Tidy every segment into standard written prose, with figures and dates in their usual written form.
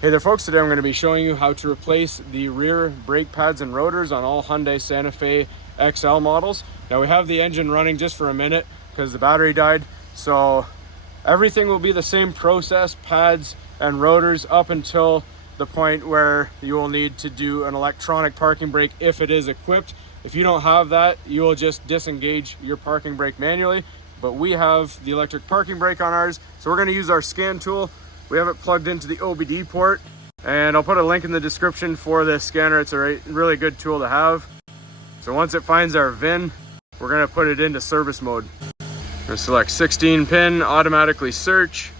Hey there folks, today I'm going to be showing you how to replace the rear brake pads and rotors on all Hyundai Santa Fe XL models. Now we have the engine running just for a minute because the battery died, so everything will be the same process, pads and rotors, up until the point where you will need to do an electronic parking brake if it is equipped. If you don't have that, you will just disengage your parking brake manually, but we have the electric parking brake on ours, so we're going to use our scan tool. We have it plugged into the OBD port, and I'll put a link in the description for this scanner. It's a really good tool to have. So once it finds our VIN, we're going to put it into service mode. We're going to select 16 pin, automatically search.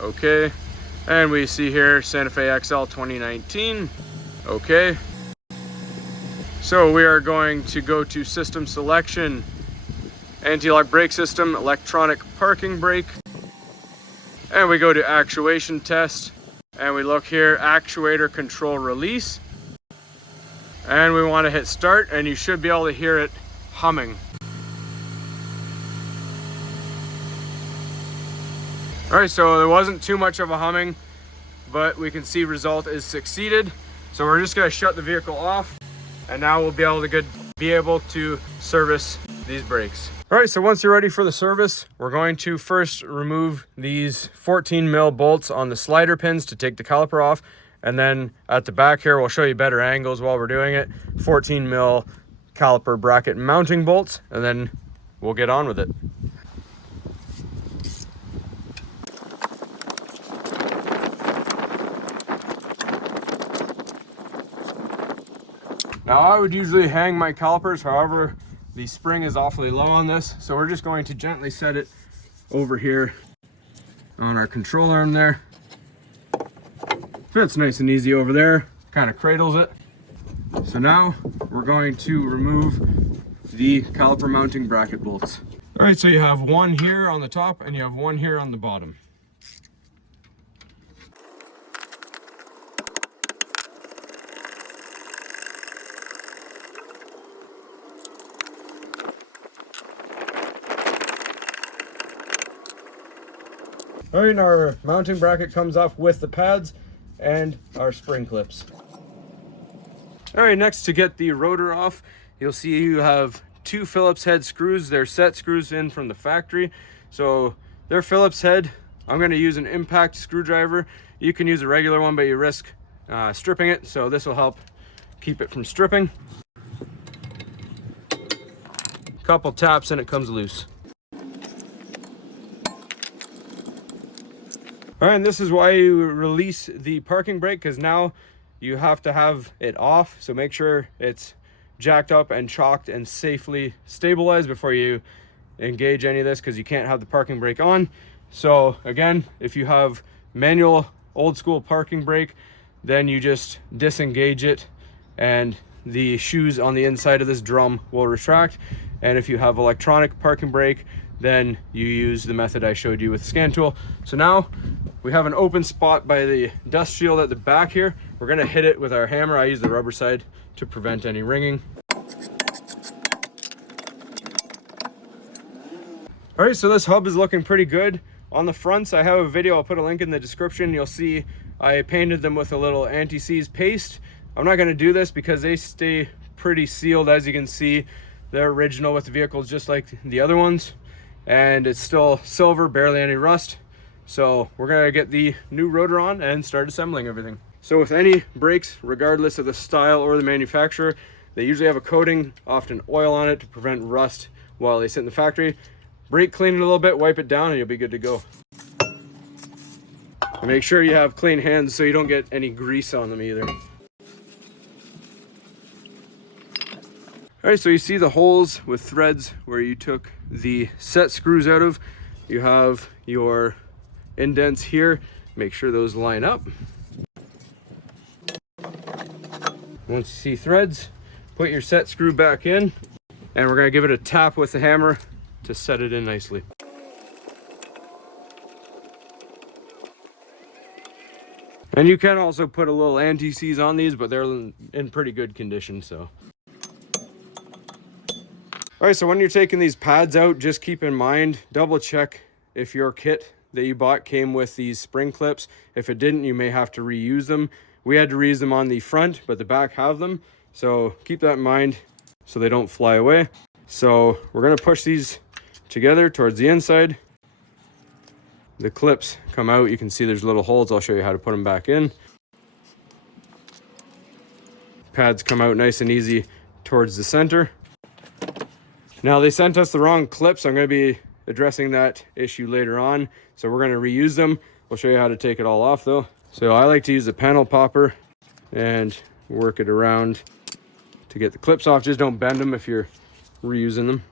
Okay. And we see here Santa Fe XL 2019. Okay. So we are going to go to system selection, anti-lock brake system, electronic parking brake. And we go to actuation test, and we look here, actuator control release. And we want to hit start, and you should be able to hear it humming. All right, so there wasn't too much of a humming, but we can see result is succeeded. So we're just going to shut the vehicle off, and now we'll be able to service these brakes. All right, so once you're ready for the service, we're going to first remove these 14 mil bolts on the slider pins to take the caliper off. And then at the back here, we'll show you better angles while we're doing it, 14 mil caliper bracket mounting bolts, and then we'll get on with it. Now I would usually hang my calipers, however, the spring is awfully low on this, so we're just going to gently set it over here on our control arm there. Fits nice and easy over there, kind of cradles it. So now we're going to remove the caliper mounting bracket bolts. All right, so you have one here on the top and you have one here on the bottom. All right, our mounting bracket comes off with the pads and our spring clips. All right, next, to get the rotor off, you'll see you have two Phillips head screws. They're set screws in from the factory. So they're Phillips head. I'm gonna use an impact screwdriver. You can use a regular one, but you risk stripping it. So this will help keep it from stripping. Couple taps and it comes loose. All right, and this is why you release the parking brake, because now you have to have it off. So make sure it's jacked up and chocked and safely stabilized before you engage any of this, because you can't have the parking brake on. So again, if you have manual old school parking brake, then you just disengage it and the shoes on the inside of this drum will retract. And if you have electronic parking brake, then you use the method I showed you with the scan tool. So now we have an open spot by the dust shield at the back here. We're gonna hit it with our hammer. I use the rubber side to prevent any ringing. All right, so this hub is looking pretty good. On the fronts, I have a video, I'll put a link in the description. You'll see I painted them with a little anti-seize paste. I'm not gonna do this because they stay pretty sealed. As you can see, they're original with the vehicles just like the other ones. And it's still silver, barely any rust. So we're gonna get the new rotor on and start assembling everything. So with any brakes, regardless of the style or the manufacturer, they usually have a coating, often oil on it, to prevent rust while they sit in the factory. Brake clean it a little bit, wipe it down, and you'll be good to go. And make sure you have clean hands so you don't get any grease on them either. All right, so you see the holes with threads where you took the set screws out of. You have your indents here. Make sure those line up. Once you see threads, put your set screw back in, and we're gonna give it a tap with the hammer to set it in nicely. And you can also put a little anti-seize on these, but they're in pretty good condition, so. All right, so when you're taking these pads out, just keep in mind, double check if your kit that you bought came with these spring clips. If it didn't, you may have to reuse them. We had to reuse them on the front, but the back have them. So keep that in mind so they don't fly away. So we're gonna push these together towards the inside. The clips come out. You can see there's little holes. I'll show you how to put them back in. Pads come out nice and easy towards the center. Now they sent us the wrong clips. I'm going to be addressing that issue later on. So we're going to reuse them. We'll show you how to take it all off though. So I like to use a panel popper and work it around to get the clips off. Just don't bend them if you're reusing them.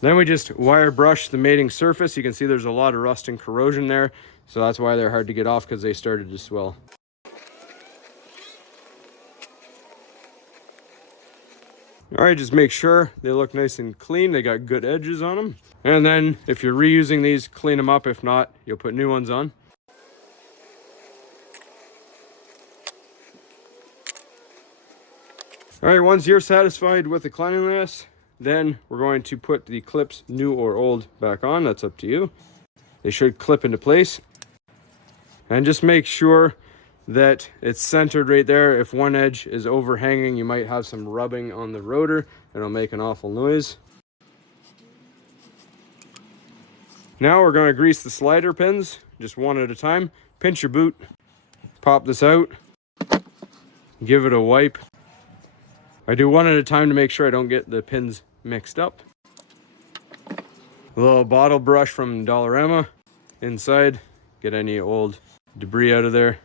Then we just wire brush the mating surface. You can see there's a lot of rust and corrosion there. So that's why they're hard to get off, because they started to swell. All right, just make sure they look nice and clean. They got good edges on them. And then if you're reusing these, clean them up. If not, you'll put new ones on. All right, once you're satisfied with the cleanliness, then we're going to put the clips, new or old, back on. That's up to you. They should clip into place. And just make sure that it's centered right there. If one edge is overhanging, you might have some rubbing on the rotor and it'll make an awful noise. Now we're going to grease the slider pins, just one at a time. Pinch your boot, pop this out, give it a wipe. I do one at a time to make sure I don't get the pins mixed up. A little bottle brush from Dollarama inside, get any old debris out of there.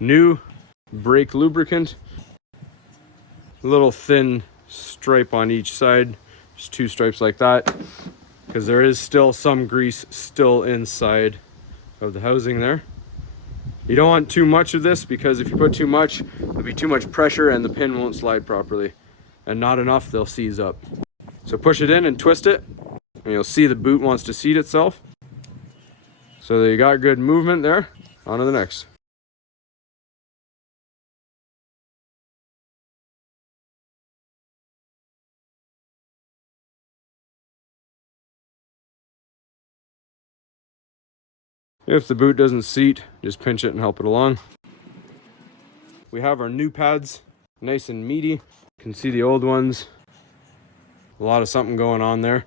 New brake lubricant, a little thin stripe on each side, just 2 stripes like that, because there is still some grease still inside of the housing there. You don't want too much of this, because if you put too much, there'll be too much pressure and the pin won't slide properly, and not enough, they'll seize up. So push it in and twist it, and you'll see the boot wants to seat itself. So you got good movement there. On to the next. If the boot doesn't seat, just pinch it and help it along. We have our new pads, nice and meaty. You can see the old ones. A lot of something going on there.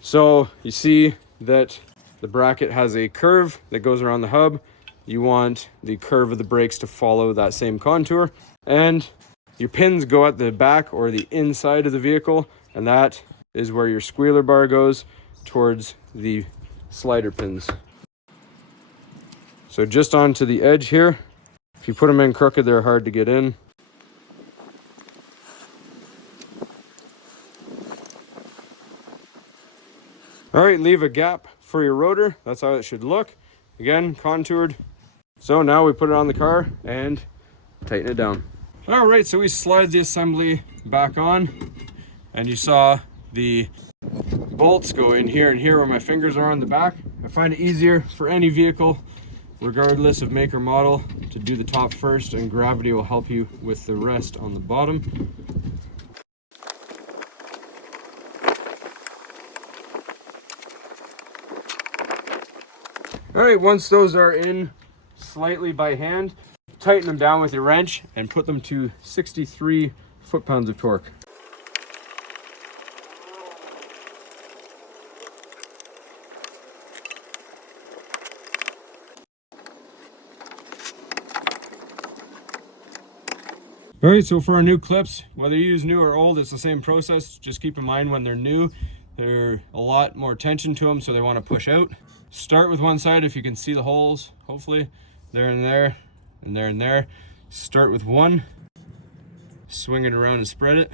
So you see that the bracket has a curve that goes around the hub. You want the curve of the brakes to follow that same contour. And your pins go at the back or the inside of the vehicle, and that is where your squealer bar goes, towards the slider pins. So just onto the edge here. If you put them in crooked, they're hard to get in. All right, leave a gap for your rotor. That's how it should look. Again, contoured. So now we put it on the car and tighten it down. All right, so we slide the assembly back on, and you saw the bolts go in here and here where my fingers are on the back. I find it easier for any vehicle, regardless of make or model, to do the top first, and gravity will help you with the rest on the bottom. All right, once those are in slightly by hand, tighten them down with your wrench and put them to 63 foot-pounds of torque. All right, so for our new clips, whether you use new or old, it's the same process. Just keep in mind when they're new, there's a lot more tension to them, so they want to push out. Start with one side if you can see the holes, hopefully. There and there, and there and there. Start with one, swing it around and spread it.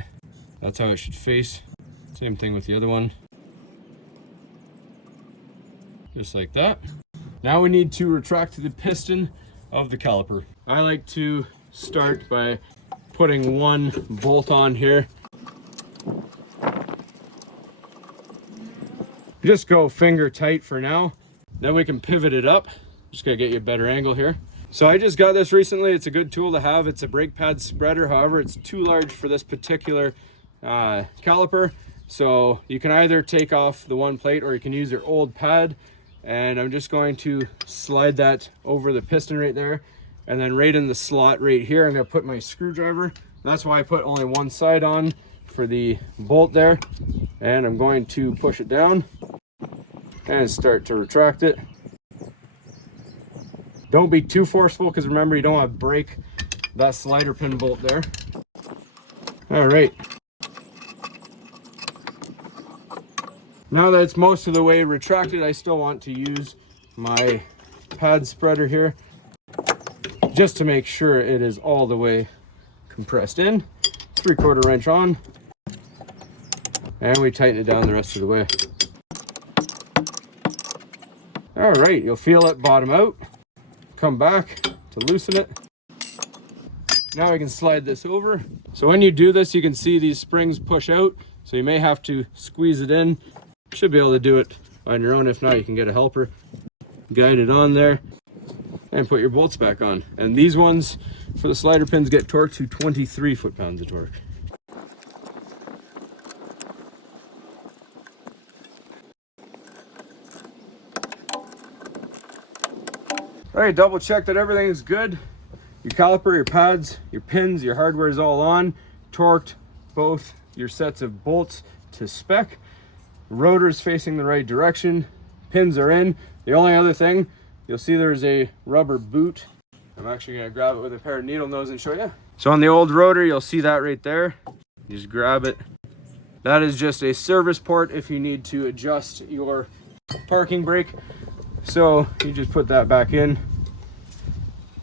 That's how it should face. Same thing with the other one. Just like that. Now we need to retract the piston of the caliper. I like to start by putting one bolt on here. Just go finger tight for now. Then we can pivot it up. Just gotta get you a better angle here. So I just got this recently. It's a good tool to have. It's a brake pad spreader. However, it's too large for this particular caliper. So you can either take off the one plate or you can use your old pad. And I'm just going to slide that over the piston right there. And then right in the slot right here, I'm gonna put my screwdriver. That's why I put only one side on for the bolt there. And I'm going to push it down and start to retract it. Don't be too forceful, because remember, you don't want to break that slider pin bolt there. All right. Now that it's most of the way retracted, I still want to use my pad spreader here just to make sure it is all the way compressed in. 3/4 wrench on, and we tighten it down the rest of the way. All right, you'll feel it bottom out. Come back to loosen it. Now I can slide this over. So when you do this, you can see these springs push out, so you may have to squeeze it in. Should be able to do it on your own. If not, you can get a helper. Guide it on there and put your bolts back on. And these ones for the slider pins get torqued to 23 foot-pounds of torque. All right, double check that everything is good. Your caliper, your pads, your pins, your hardware is all on. Torqued both your sets of bolts to spec. Rotors facing the right direction. Pins are in. The only other thing, you'll see there's a rubber boot. I'm actually gonna grab it with a pair of needle nose and show you. So on the old rotor, you'll see that right there. You just grab it. That is just a service port if you need to adjust your parking brake. So you just put that back in.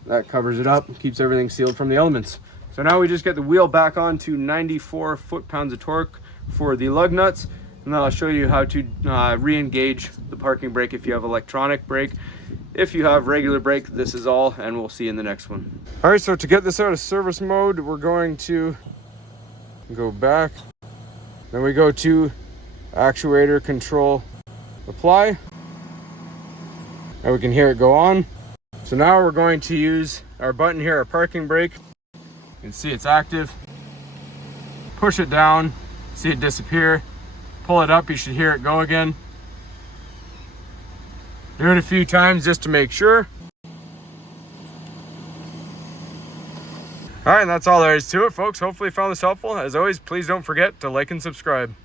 That covers it up, keeps everything sealed from the elements. So now we just get the wheel back on to 94 foot-pounds of torque for the lug nuts. And then I'll show you how to re-engage the parking brake if you have electronic brake. If you have regular brake, this is all, and we'll see you in the next one. All right, so to get this out of service mode, we're going to go back. Then we go to actuator control apply. And we can hear it go on. So now we're going to use our button here, our parking brake. You can see it's active. Push it down, see it disappear. Pull it up, you should hear it go again. Do it a few times just to make sure. All right, and that's all there is to it, folks. Hopefully you found this helpful. As always, please don't forget to like and subscribe.